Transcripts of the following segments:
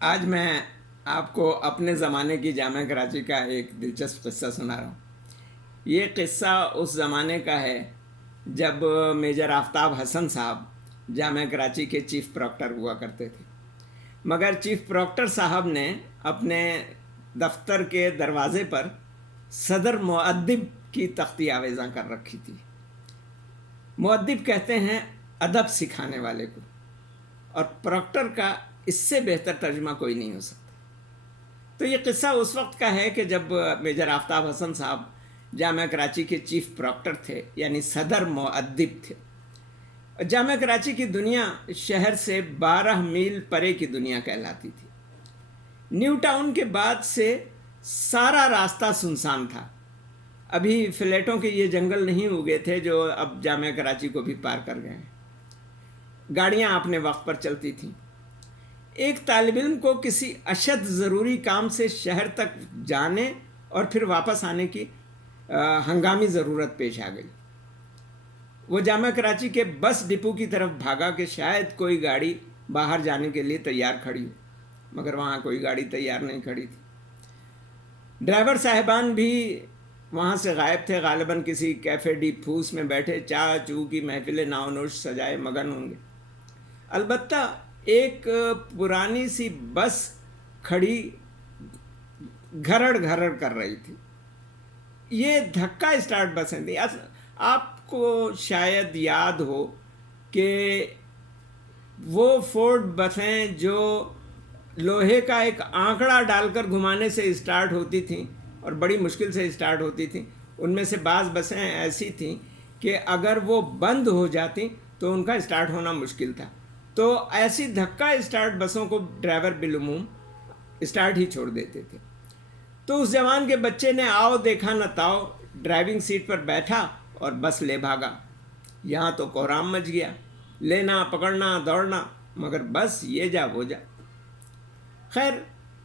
آج میں آپ کو اپنے زمانے کی جامعہ کراچی کا ایک دلچسپ قصہ سنا رہا ہوں۔ یہ قصہ اس زمانے کا ہے جب میجر آفتاب حسن صاحب جامعہ کراچی کے چیف پروکٹر ہوا کرتے تھے، مگر چیف پروکٹر صاحب نے اپنے دفتر کے دروازے پر صدر مؤدب کی تختی آویزاں کر رکھی تھی۔ مؤدب کہتے ہیں ادب سکھانے والے کو، اور پروکٹر کا اس سے بہتر ترجمہ کوئی نہیں ہو سکتا۔ تو یہ قصہ اس وقت کا ہے کہ جب میجر آفتاب حسن صاحب جامعہ کراچی کے چیف پروکٹر تھے، یعنی صدر مؤدب تھے۔ جامعہ کراچی کی دنیا شہر سے 12 میل پرے کی دنیا کہلاتی تھی۔ نیو ٹاؤن کے بعد سے سارا راستہ سنسان تھا۔ ابھی فلیٹوں کے یہ جنگل نہیں اگے تھے جو اب جامعہ کراچی کو بھی پار کر گئے ہیں۔ گاڑیاں اپنے وقت پر چلتی تھیں۔ ایک طالب علم کو کسی اشد ضروری کام سے شہر تک جانے اور پھر واپس آنے کی ہنگامی ضرورت پیش آ گئی۔ وہ جامعہ کراچی کے بس ڈپو کی طرف بھاگا کہ شاید کوئی گاڑی باہر جانے کے لیے تیار کھڑی ہو، مگر وہاں کوئی گاڑی تیار نہیں کھڑی تھی۔ ڈرائیور صاحبان بھی وہاں سے غائب تھے، غالباً کسی کیفے ڈی پھوس میں بیٹھے چاہ چو کی محفل ناو نوش سجائے مگن ہوں گے۔ البتہ ایک پرانی سی بس کھڑی گھرڑ گھرڑ کر رہی تھی۔ یہ دھکا اسٹارٹ بسیں تھیں۔ آپ کو شاید یاد ہو کہ وہ فورڈ بسیں جو لوہے کا ایک آنکڑا ڈال کر گھمانے سے اسٹارٹ ہوتی تھیں اور بڑی مشکل سے اسٹارٹ ہوتی تھیں، ان میں سے بعض بسیں ایسی تھیں کہ اگر وہ بند ہو جاتی تو ان کا اسٹارٹ ہونا مشکل تھا۔ تو ایسی دھکا اسٹارٹ بسوں کو ڈرائیور بالعموم اسٹارٹ ہی چھوڑ دیتے تھے۔ تو اس جوان کے بچے نے آؤ دیکھا نہ تاؤ ڈرائیونگ سیٹ پر بیٹھا اور بس لے بھاگا۔ یہاں تو کوہرام مچ گیا، لینا پکڑنا دوڑنا، مگر بس یہ جا وہ جا۔ خیر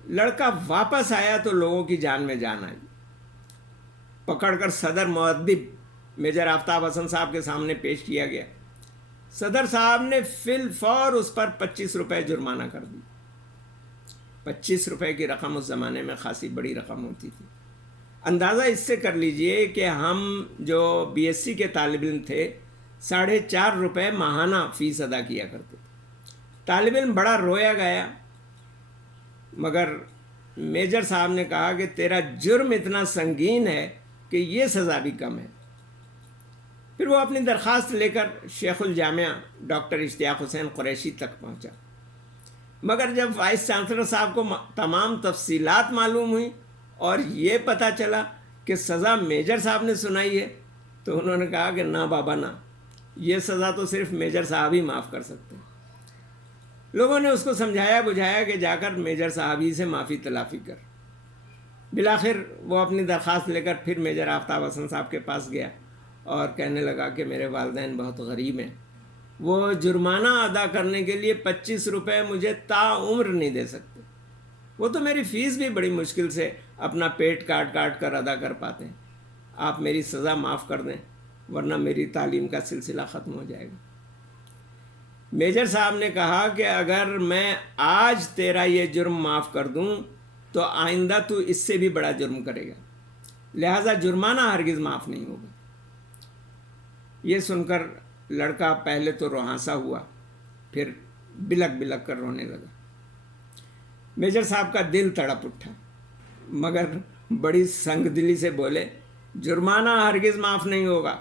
لڑکا واپس آیا تو لوگوں کی جان میں جان آئی۔ پکڑ کر صدر مؤدب میجر آفتاب حسن صاحب کے سامنے پیش کیا گیا۔ صدر صاحب نے فی الفور اس پر 25 روپے جرمانہ کر دی۔ 25 روپے کی رقم اس زمانے میں خاصی بڑی رقم ہوتی تھی۔ اندازہ اس سے کر لیجئے کہ ہم جو بی ایس سی کے طالب علم تھے 4.5 روپے ماہانہ فیس ادا کیا کرتے تھے۔ طالب علم بڑا رویا گیا، مگر میجر صاحب نے کہا کہ تیرا جرم اتنا سنگین ہے کہ یہ سزا بھی کم ہے۔ پھر وہ اپنی درخواست لے کر شیخ الجامعہ ڈاکٹر اشتیاق حسین قریشی تک پہنچا، مگر جب وائس چانسلر صاحب کو تمام تفصیلات معلوم ہوئی اور یہ پتہ چلا کہ سزا میجر صاحب نے سنائی ہے تو انہوں نے کہا کہ نہ بابا نہ، یہ سزا تو صرف میجر صاحب ہی معاف کر سکتے ہیں۔ لوگوں نے اس کو سمجھایا بجھایا کہ جا کر میجر صاحب ہی سے معافی تلافی کر۔ بالآخر وہ اپنی درخواست لے کر پھر میجر آفتاب حسن صاحب کے پاس گیا اور کہنے لگا کہ میرے والدین بہت غریب ہیں، وہ جرمانہ ادا کرنے کے لیے 25 روپے مجھے تا عمر نہیں دے سکتے، وہ تو میری فیس بھی بڑی مشکل سے اپنا پیٹ کاٹ کاٹ کر ادا کر پاتے ہیں۔ آپ میری سزا معاف کر دیں ورنہ میری تعلیم کا سلسلہ ختم ہو جائے گا۔ میجر صاحب نے کہا کہ اگر میں آج تیرا یہ جرم معاف کر دوں تو آئندہ تو اس سے بھی بڑا جرم کرے گا، لہٰذا جرمانہ ہرگز معاف نہیں ہوگا۔ یہ سن کر لڑکا پہلے تو روہانسا ہوا، پھر بلک بلک کر رونے لگا۔ میجر صاحب کا دل تڑپ اٹھا، مگر بڑی سنگ دلی سے بولے جرمانہ ہرگز معاف نہیں ہوگا،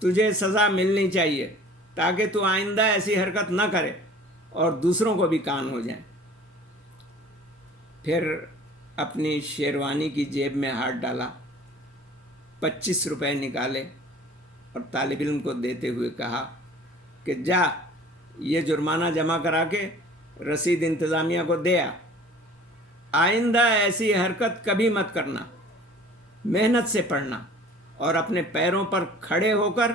تجھے سزا ملنی چاہیے تاکہ تو آئندہ ایسی حرکت نہ کرے اور دوسروں کو بھی کان ہو جائیں۔ پھر اپنی شیروانی کی جیب میں ہاتھ ڈالا، 25 روپے نکالے اور طالب علم کو دیتے ہوئے کہا کہ جا یہ جرمانہ جمع کرا کے رسید انتظامیہ کو دے آ، آئندہ ایسی حرکت کبھی مت کرنا، محنت سے پڑھنا اور اپنے پیروں پر کھڑے ہو کر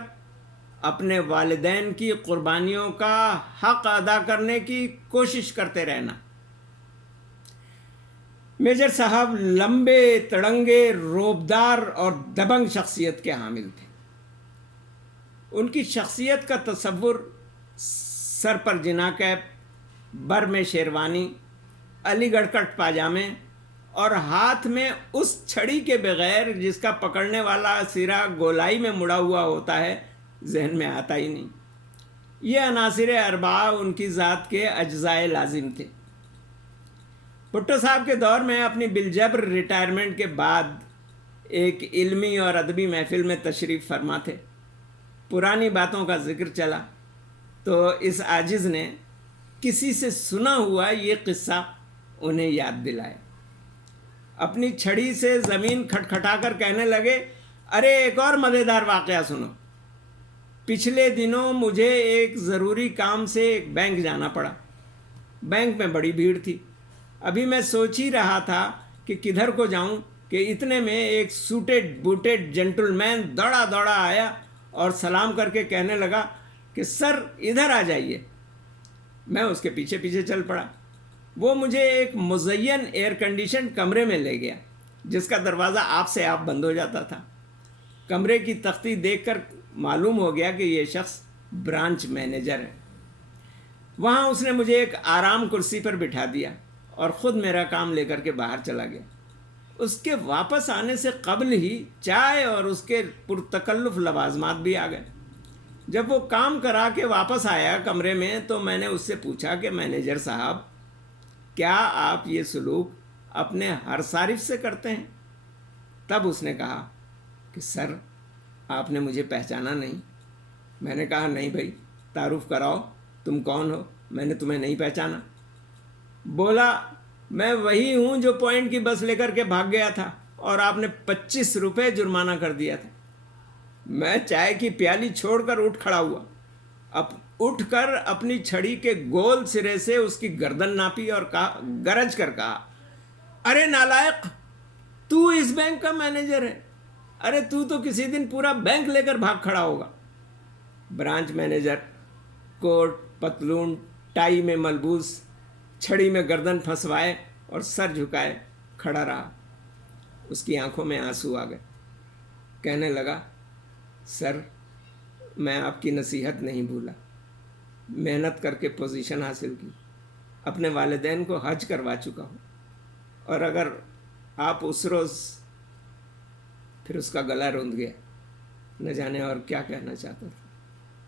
اپنے والدین کی قربانیوں کا حق ادا کرنے کی کوشش کرتے رہنا۔ میجر صاحب لمبے تڑنگے روبدار اور دبنگ شخصیت کے حامل تھے۔ ان کی شخصیت کا تصور سر پر جنا کیپ، بر میں شیروانی، علی گڑھ کٹ پاجامے اور ہاتھ میں اس چھڑی کے بغیر جس کا پکڑنے والا سرا گولائی میں مڑا ہوا ہوتا ہے ذہن میں آتا ہی نہیں۔ یہ عناصر اربعہ ان کی ذات کے اجزائے لازم تھے۔ بھٹو صاحب کے دور میں اپنی بالجبر ریٹائرمنٹ کے بعد ایک علمی اور ادبی محفل میں تشریف فرما تھے۔ پرانی باتوں کا ذکر چلا تو اس عاجز نے کسی سے سنا ہوا یہ قصہ انہیں یاد دلایا۔ اپنی چھڑی سے زمین کھٹکھٹا کر کہنے لگے، ارے ایک اور مزیدار واقعہ سنو۔ پچھلے دنوں مجھے ایک ضروری کام سے ایک بینک جانا پڑا۔ بینک میں بڑی بھیڑ تھی۔ ابھی میں سوچ ہی رہا تھا کہ کدھر کو جاؤں کہ اتنے میں ایک سوٹڈ بوٹڈ جینٹل مین دوڑا دوڑا آیا اور سلام کر کے کہنے لگا کہ سر ادھر آ جائیے۔ میں اس کے پیچھے پیچھے چل پڑا۔ وہ مجھے ایک مزین ایئر کنڈیشن کمرے میں لے گیا جس کا دروازہ آپ سے آپ بند ہو جاتا تھا۔ کمرے کی تختی دیکھ کر معلوم ہو گیا کہ یہ شخص برانچ مینیجر ہے۔ وہاں اس نے مجھے ایک آرام کرسی پر بٹھا دیا اور خود میرا کام لے کر کے باہر چلا گیا۔ اس کے واپس آنے سے قبل ہی چائے اور اس کے پرتکلف لوازمات بھی آ گئے۔ جب وہ کام کرا کے واپس آیا کمرے میں تو میں نے اس سے پوچھا کہ مینیجر صاحب، کیا آپ یہ سلوک اپنے ہر صارف سے کرتے ہیں؟ تب اس نے کہا کہ سر آپ نے مجھے پہچانا نہیں۔ میں نے کہا نہیں بھائی، تعارف کراؤ، تم کون ہو؟ میں نے تمہیں نہیں پہچانا۔ بولا میں وہی ہوں جو پوائنٹ کی بس لے کر کے بھاگ گیا تھا اور آپ نے 25 روپے جرمانہ کر دیا تھا۔ میں چائے کی پیالی چھوڑ کر اٹھ کھڑا ہوا۔ اب اٹھ کر اپنی چھڑی کے گول سرے سے اس کی گردن ناپی اور گرج کر کہا، ارے نالائق، تو اس بینک کا مینیجر ہے؟ ارے تو کسی دن پورا بینک لے کر بھاگ کھڑا ہوگا۔ برانچ مینیجر کوٹ پتلون ٹائی میں ملبوس، چھڑی میں گردن پھنسوائے اور سر جھکائے کھڑا رہا۔ اس کی آنکھوں میں آنسو آ گئے۔ کہنے لگا، سر میں آپ کی نصیحت نہیں بھولا، محنت کر کے پوزیشن حاصل کی، اپنے والدین کو حج کروا چکا ہوں، اور اگر آپ اس روز پھر اس کا گلا روند گیا، نہ جانے اور کیا کہنا چاہتا تھا۔